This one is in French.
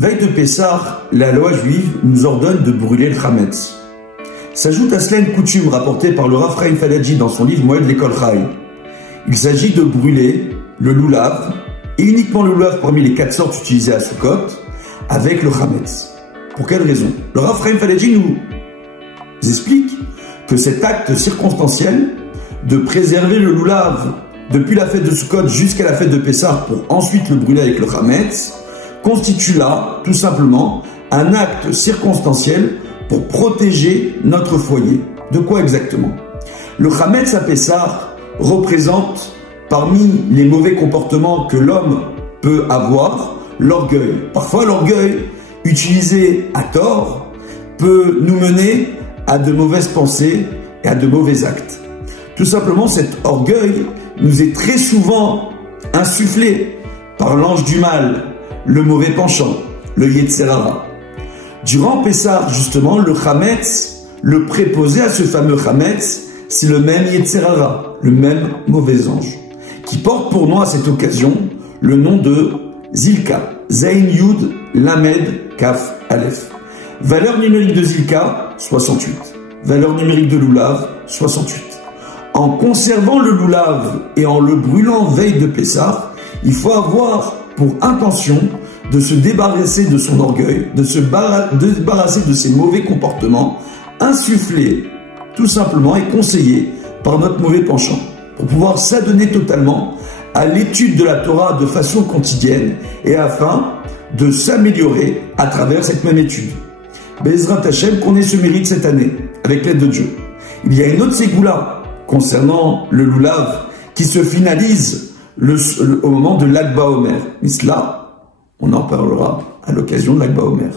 Veille de Pessah, la loi juive nous ordonne de brûler le Chametz. S'ajoute à cela une coutume rapportée par le Rav Chaim Falaji dans son livre Moed Lekol Chai. Il s'agit de brûler le loulav, et uniquement le loulav parmi les 4 sortes utilisées à Sukkot, avec le Chametz. Pour quelle raison? Le Rav Chaim Falaji nous explique que cet acte circonstanciel de préserver le loulav depuis la fête de Sukkot jusqu'à la fête de Pessah pour ensuite le brûler avec le Chametz constitue là, tout simplement, un acte circonstanciel pour protéger notre foyer. De quoi exactement? Le Chametz à Pessah représente, parmi les mauvais comportements que l'homme peut avoir, l'orgueil. Parfois, l'orgueil, utilisé à tort, peut nous mener à de mauvaises pensées et à de mauvais actes. Tout simplement, cet orgueil nous est très souvent insufflé par l'ange du mal, le mauvais penchant, le Yetzer Hara. Durant Pessah, justement, le Chametz, le préposé à ce fameux Chametz, c'est le même Yetzer Hara, le même mauvais ange, qui porte pour nous à cette occasion le nom de Zilka, Zain Yud Lamed Kaf Aleph. Valeur numérique de Zilka, 68. Valeur numérique de Loulav, 68. En conservant le Loulav et en le brûlant veille de Pessah, il faut avoir pour intention de se débarrasser de son orgueil, de se débarrasser de ses mauvais comportements, insufflés tout simplement et conseillés par notre mauvais penchant, pour pouvoir s'adonner totalement à l'étude de la Torah de façon quotidienne et afin de s'améliorer à travers cette même étude. Bezrat Hashem, qu'on ait ce mérite cette année, avec l'aide de Dieu. Il y a une autre ségoula concernant le loulav qui se finalise au moment de l'Ag BaOmer. Mais cela, on en parlera à l'occasion de l'Ag BaOmer.